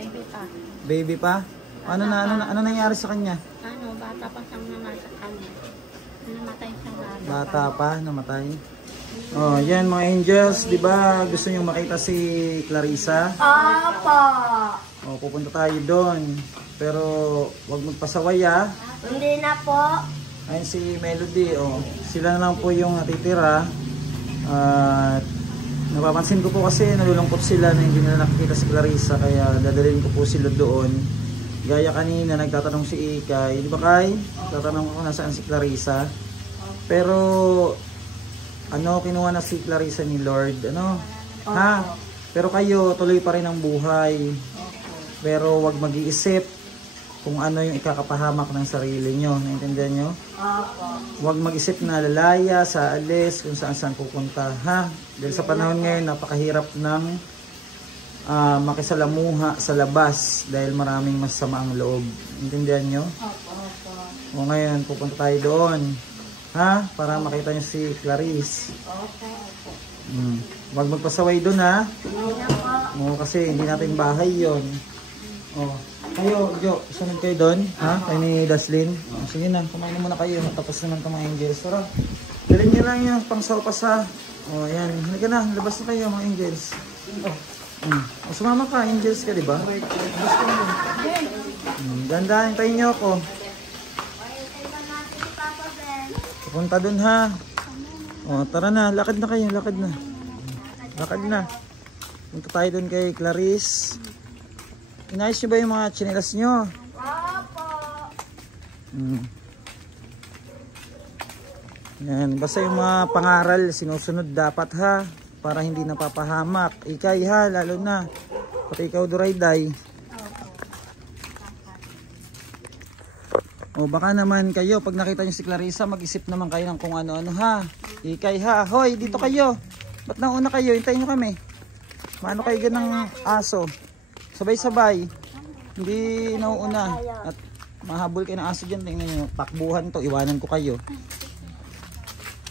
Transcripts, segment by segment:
Baby pa. Baby pa? Ano nangyari sa kanya? Bata pa siyang namatay. Namatay siya bata. Bata pa, namatay. Oh, yan mga angels, 'di ba? Gusto niyo makita si Clarissa? Opo. Oh, pupunta tayo doon. Pero wag magpasaway ah. Hindi na po. Ayun si Melody, oh. Sila na lang po yung natitira. At napapansin ko po kasi nalulungkot sila na hindi nila nakikita si Clarissa, kaya dadalhin ko po sila doon. Gaya kanina nagtatanong si Ikay, di ba Kay? Tatanong ko nasaan si Clarissa. Pero kinuha na si Clarissa ni Lord, ha? Pero kayo tuloy pa rin ang buhay. Pero wag mag-iisip kung ano yung ikakapahamak ng sarili nyo. Naintindihan nyo? Huwag mag-isip na lalaya, sa alis, kung saan pupunta. Ha? Dahil sa panahon ngayon, napakahirap ng makisalamuha sa labas dahil maraming masama ang loob. Naintindihan nyo? O ngayon, pupunta tayo doon. Ha? Para makita nyo si Clarice. Huwag magpasaway doon ha? O, kasi hindi natin bahay yon. O. Kayo, Jo, sunod kayo doon, ha? Kayo ni Daslin. Sige na, kumain na muna kayo. Tapos naman itong mga angels. Tara, dalhin nyo lang yung pang-sopas ha. O, yan. Halika na, labas na kayo mga angels. O, sumama ka, angels ka, diba? Labas ka na. Dandahan, tayo nyo ako. Pupunta doon ha. O, tara na, lakad na kayo, lakad na. Lakad na. Punta tayo doon kay Clarice. Inayos nyo ba yung mga tsinelas nyo? Opo. Yan. Basta yung mga pangaral sinusunod dapat ha. Para hindi napapahamak. Ikay ha, lalo na. Pati ikaw Durayday. O baka naman kayo pag nakita nyo si Clarissa, mag-isip naman kayo ng kung ano-ano ha. Ikay ha. Hoy, dito kayo. Ba't nauna kayo? Hintayin nyo kami. Maano kayo ganang aso? Sabay-sabay. Hindi nauuna. At mahabol kayo ng aso dyan. Tingnan nyo. Takbuhan to. Iwanan ko kayo.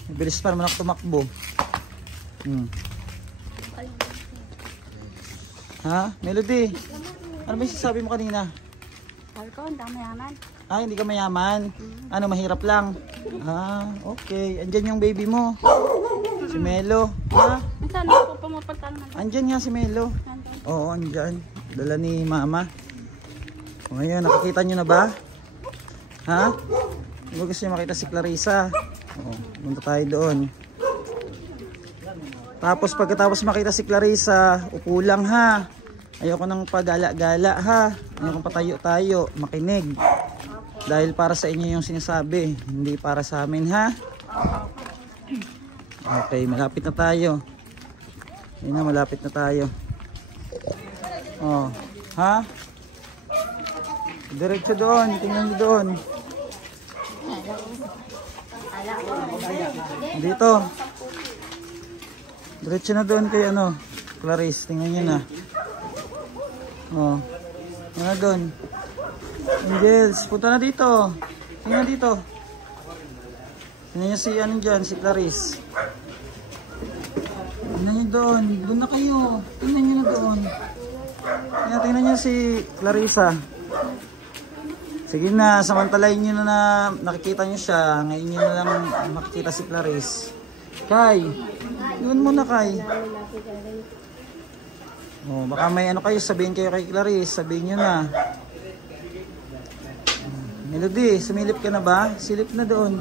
Bilis pa naman ako tumakbo. Ha? Melody? Ano ba yung sasabi mo kanina? Sabi ko, hindi mayaman. Hindi ka mayaman? Ano, mahirap lang? Okay. Andyan yung baby mo. Si Melo. Ha? Saan ako pumapunta naman? Andyan nga si Melo. Oo, andyan. Dala ni Mama. O ayan, nakikita nyo na ba? Ha? Gusto nyo makita si Clarissa. O, punta tayo doon. Tapos pagkatapos makita si Clarissa, upo lang ha. Ayoko nang pagala-gala ha. Ayoko patayo-tayo, makinig. Dahil para sa inyo yung sinasabi, hindi para sa amin ha. Okay, malapit na tayo. Ayun na, malapit na tayo. Oh, ha? Diretso doon, tingnan niyo doon. Dito. Diretso na doon kay Clarice, tingnan niyo na. Oh. Tingnan doon. Angels, punta na dito. Tingnan dito. Tingnan niyo si dyan, si Clarice. Tingnan niyo doon. Doon na kayo. Tingnan niyo na doon. Tingnan niyo si Clarissa. Sige na, samantalayin niyo na nakikita niyo siya. Ngayon niyo na lang makikita si Clarice. Kay, doon muna Kay. Oh, baka may kayo, sabihin kayo kay Clarice. Sabihin niyo na. Melody, sumilip ka na ba? Silip na doon.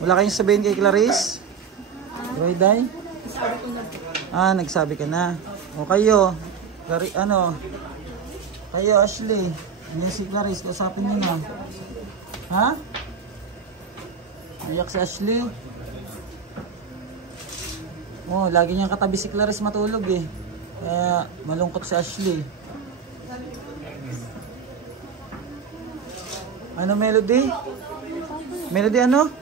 Wala kayong sabihin kay Clarice? Day? Nagsabi ka na. O kayo, kayo Ashley. Hindi si Clarice, kasapin niyo na. Ha? Iyak si Ashley. Oh, lagi niyang katabi si Clarice matulog eh. Kaya malungkot si Ashley. Ano Melody? Melody ano?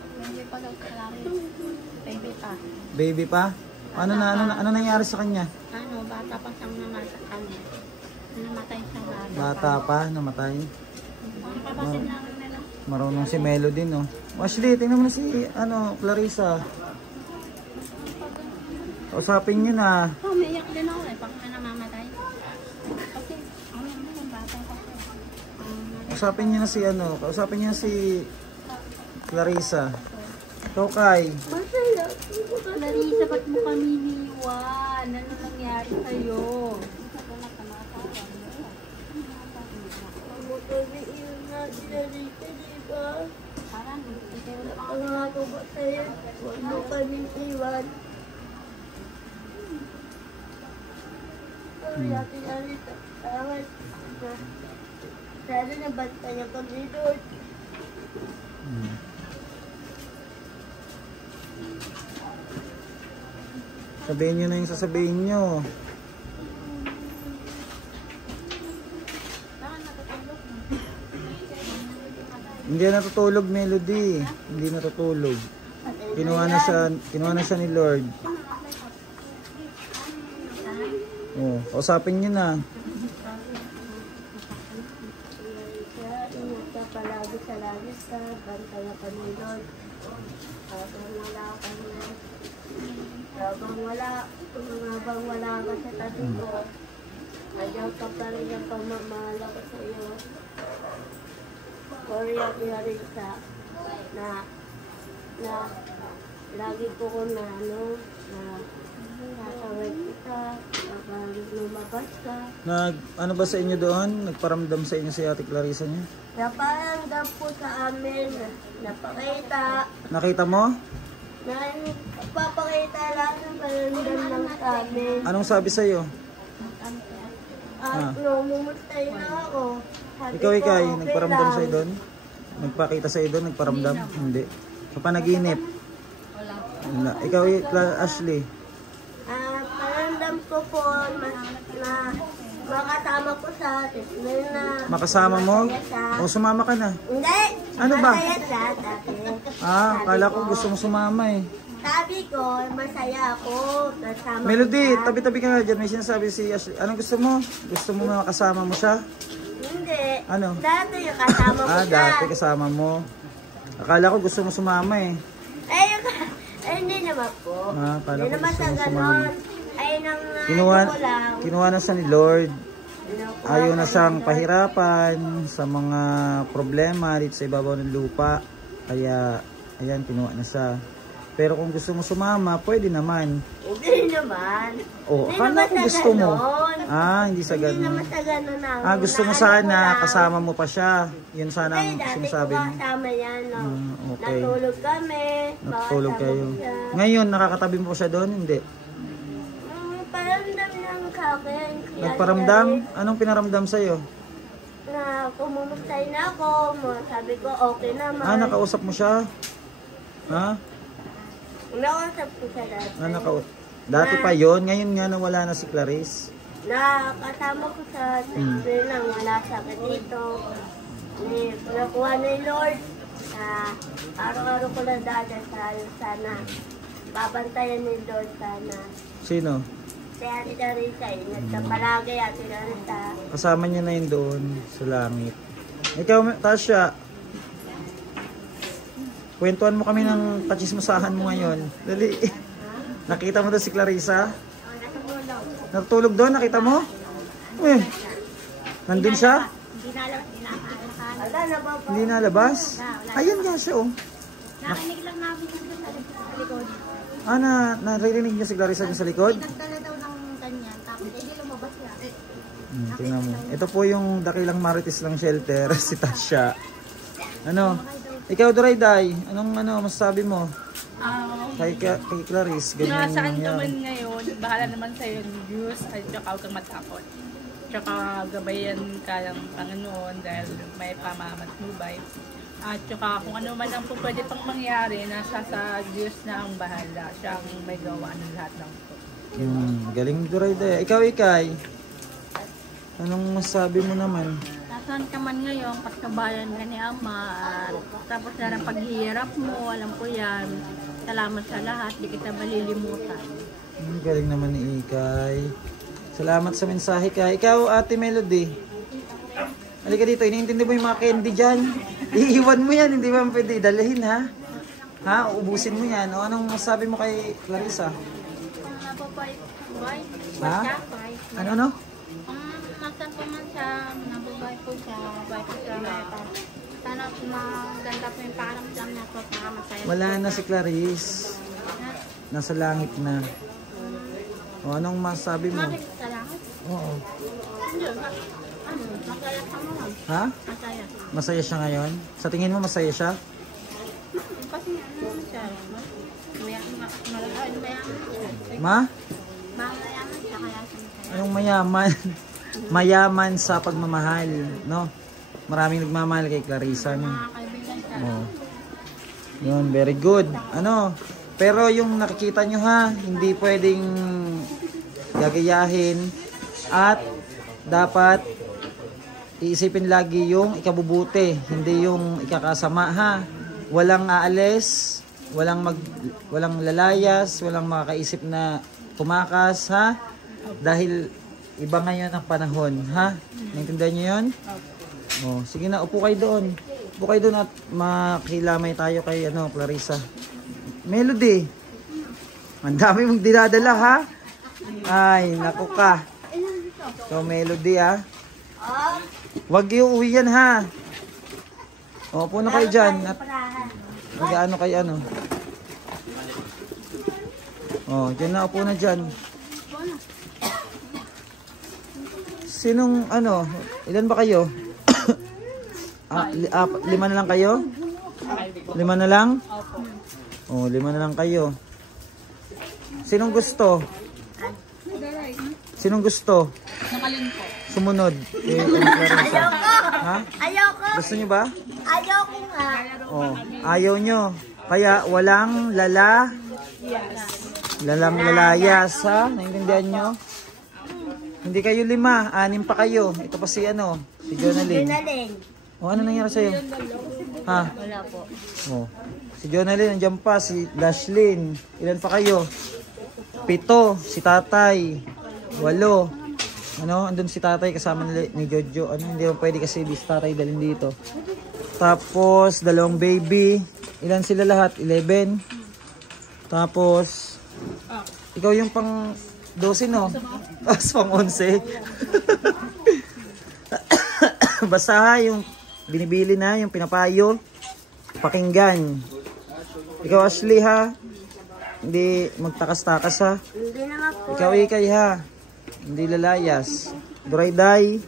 Baby pa. Baby pa? Ano nangyari sa kanya? Bata pa siyang namatay. Namatay siya bata. Bata pa, namatay. Kapatid namin nila. Marunong si Melody no. Ashley, tingnan mo na si Clarissa. Kausapin niyo na. Umiiyak din ako pag may namamatay. Okay. Kausapin niyo na si ano, kausapin niyo na si Clarissa. Ikaw, Kai. Masaya. Larissa, ba't mo kami iniwan? Ano nangyari sa'yo? Kami iyon na sinarita, diba? Parang hindi kayo Pangako ba sa'yo? Huwag mo kami iwan. Sorry, Ate Larita. Tawad. Sana nabantayan kami doon. Sabihin niyo na yung sasabihin niyo. Hindi na natutulog, Melody. Hindi natutulog. Kinuha na siya ni Lord. Oh, kausapin niyo na. Ingat ka palagi sa langit ka. Bantayan kami doon. Habang wala kami. Habang wala ka sa tabi ko. Ayaw ka pa rin ang pamamahal ko sa iyo. Sorry, Ate Larissa, na lagi ko na nasaway kita, kapag lumabas ka. Ano ba sa inyo doon? Nagparamdam sa inyo si Ate Clarissa niya? Naparamdam po sa amin, napakita, Nakita mo? na papakita lang ng paramdam lang sa amin. Anong sabi sa iyo? At lumumustay na ako. Sabi Ikaw, ko, Ikay, okay nagparamdam lang. sa iyo doon? Nagpakita sa iyo doon? Nagparamdam? Hindi. Sa panaginip? Wala. Ikaw, Ashley? Paramdam ko po na makasama ko sa atin. Na Makasama mo? masaya siya. O sumama ka na? Hindi! Ano ba? Masaya siya dati. Akala ko gusto mo sumama eh. Sabi ko, masaya ako. Kasama Melody, ko siya. tabi-tabi ka nga dyan. May sinasabi si Ashley. Anong gusto mo? Gusto mo makasama mo siya? Hindi. Ano? Dati yung kasama ko siya. Dati kasama mo. Akala ko gusto mo sumama eh. Hindi naman po. Akala Hindi ko naman gusto sa mo sumama. ganon. Ay, nang ko lang. Kinuha na siya ni Lord. Kinukuha Ayaw na ko siyang ng Lord. pahirapan sa mga problema dito sa ibabaw ng lupa. Kaya, ayan, kinuha na siya. Pero kung gusto mo sumama, pwede naman. Hindi naman. O, Hindi akala naman ko sa gusto mo. ganon. Hindi sa Hindi ganun. naman sa ganon na. Gusto mo Naano ko sana, lang. kasama mo pa siya. Yun sana ang Hindi, dati sinasabi ko mo. kasama yan. No? Okay. Natulog kami. Natulog kasama kayo. ko siya. Ngayon, nakakatabi mo pa siya doon? Hindi. Paramdam lang sa akin. Kaya Nagparamdam? sinabi Anong pinaramdam sa'yo? Na kumumustay na ako. Sabi ko, okay naman. Nakausap mo siya? Ha? Nakausap ko siya dati. Dati pa yon, ngayon nga nawala na si Clarice. Nakasama ko sa siyempre lang. Wala sa akin dito. Nakuha ni Lord. Araw-araw ko lang dadasal. Sana. Babantayan ni Lord sana. Sino? Si Ate Larissa, nagkapalagay Ate Larissa. Kasama niya na yun doon sa langit. Ikaw, Tasha, kwentuhan mo kami ng kachismosahan mo ngayon. Dali. Nakita mo doon si Clarissa? Natulog doon, nakita mo? Nandun siya? Hindi nalabas. Wala na ba ba? Hindi nalabas? Ayun nga siya, oh. Nakinig lang namin dito sa likod. Naririnig niya si Clarissa dun sa likod? Nagdala daw ng ganyan. Tapos hindi lumabas siya. Tingnan mo. Ito po yung dakilang marites ng shelter, si Tasha. Ano? Ikaw, Durayday, anong masasabi mo? Kay Clarice, ganyan Nasaan yan. naman ngayon, bahala naman sa'yo ng Diyos at saka huwag kang matakot. Tsaka gabayan ka ng Panginoon dahil may pamamatnubay. At tsaka kung ano man ang po pwede pang mangyari, nasa sa Diyos na ang bahala. Siya ang may gawa ng lahat ng ito. Galing Durayday. Ikaw, Ikay, anong masasabi mo naman? Nasaan ka man ngayon, patkabayan ka ni Ama. At tapos na ng paghihirap mo, alam ko yan. Salamat sa lahat, di kita malilimutan. Galing naman ni Ikay. Salamat sa mensahe ka. Ikaw, Ate Melody. Halika dito, iniintindi mo yung mga candy dyan. Iiwan mo yan, hindi ba pwede dalhin, ha? Ha? Uubusin mo yan. O, anong masasabi mo kay Clarissa? Nabubuhay Ha? siya, Ano? Nasaan po man siya, nabubuhay po siya, buhay po siya, may maganda po yung pakiramdam niya po, para masaya. Wala na si Clarice. Nasa langit na. O, anong masabi mo? Bakit sa langit? Oo. Hindi, masaya ka naman. Ha? Masaya. Masaya siya ngayon? Sa tingin mo masaya siya? Kasi ano siya, mayaman siya. Ma? Mayaman siya, kaya siya masaya. Anong mayaman? Mayaman sa pagmamahal, no? Maraming nagmamahal kay Clarissa, no? Mga kaibigan siya. Oh. Yun, very good. Ano? Pero yung nakikita nyo ha, hindi pwedeng gagayahin at dapat iisipin lagi yung ikabubuti, hindi yung ikakasama ha. Walang aalis, walang lalayas, walang makakaisip na tumakas ha. Dahil iba ngayon ang panahon ha. Naintindihan nyo yun? Oh, sige na, upo kayo doon. Upo kayo doon at makilamay tayo kay Clarissa. Melody. Ang dami mong dinadala ha. Ay, naku ka. So, Melody ha. Huwag yung uwi yan ha. O, upo na kayo dyan. At mag-ano kayo ano. O, dyan na, upo na dyan. Sinong ilan ba kayo? 5 na lang kayo? 5 na lang? Oh, 5 na lang kayo. Sinong gusto? Sinong gusto? Nakalin po. Sumunod. Clarissa. Ha? Ayoko! Gusto nyo ba? Ayoko nga! Oh, ayaw nyo. Kaya walang lalayas ha? Naintindihan nyo? Hindi kayo 5, 6 pa kayo. Ito pa si si Jonalyn. Oh, ano nangyari sa'yo? Ha? Wala po. Oh. Si Jonalyn, nandiyan pa. Si Dashlyn. Ilan pa kayo? 7. Si Tatay. 8. Andun si Tatay kasama ni Jojo. Hindi mo pwede kasi si Tatay dalhin dito. Tapos, 2 baby. Ilan sila lahat? 11. Tapos, ikaw yung pang 12, no? Pang 11. Basta ha, yung binibili na, yung pinapayo, pakinggan. Ikaw, Ashley, ha? Hindi magtakas-takas, ha? Hindi naman po. Ikaw, Ikay, ha? Hindi lalayas. Durayday,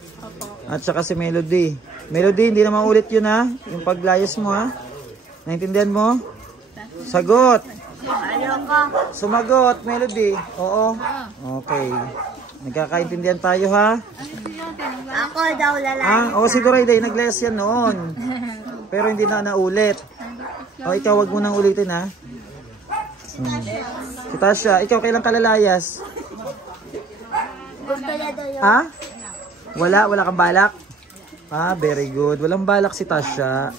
at saka si Melody. Melody, hindi na maulit yun, ha? Yung paglayas mo, ha? Naintindihan mo? Sagot! Ayoko! Sumagot, Melody. Oo. Okay. Nagkakaintindihan tayo, ha? Ako daw lalaki. Oo, si Durayday, nag-layas yan noon. Pero hindi na naulit. O, ikaw, wag mo nang ulitin, ha? Si Tasha, ikaw, kailan ka lalayas? Gusto niya daw yung... Ha? Wala kang balak? Very good. Walang balak si Tasha.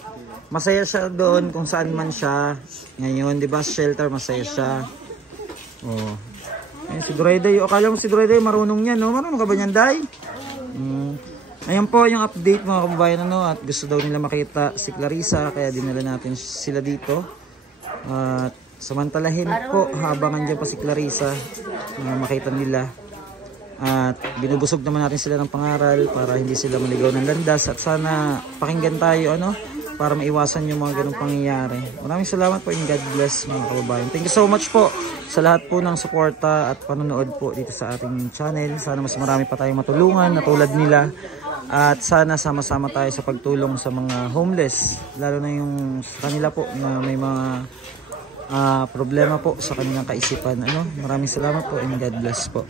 Masaya siya doon kung saan man siya. Ngayon, di ba, shelter, masaya siya. Oh. Ayun, si Durayday. Akala mo si Durayday, marunong yan, no? Marunong ka ba niyan, Day? Ayan po yung update, mga kababayan, at gusto daw nila makita si Clarissa, kaya dinala natin sila dito. At samantalahin po, habang andyan pa si Clarissa, makita nila. At binubusog naman natin sila ng pangaral para hindi sila maligaw ng landas. At sana pakinggan tayo, para maiwasan yung mga ganong pangyayari. Maraming salamat po and God bless, mga kababayan. Thank you so much po sa lahat po ng suporta at panonood po dito sa ating channel. Sana mas marami pa tayong matulungan na tulad nila. At sana sama-sama tayo sa pagtulong sa mga homeless. Lalo na yung sa kanila po na may mga problema po sa kanilang kaisipan. Maraming salamat po and God bless po.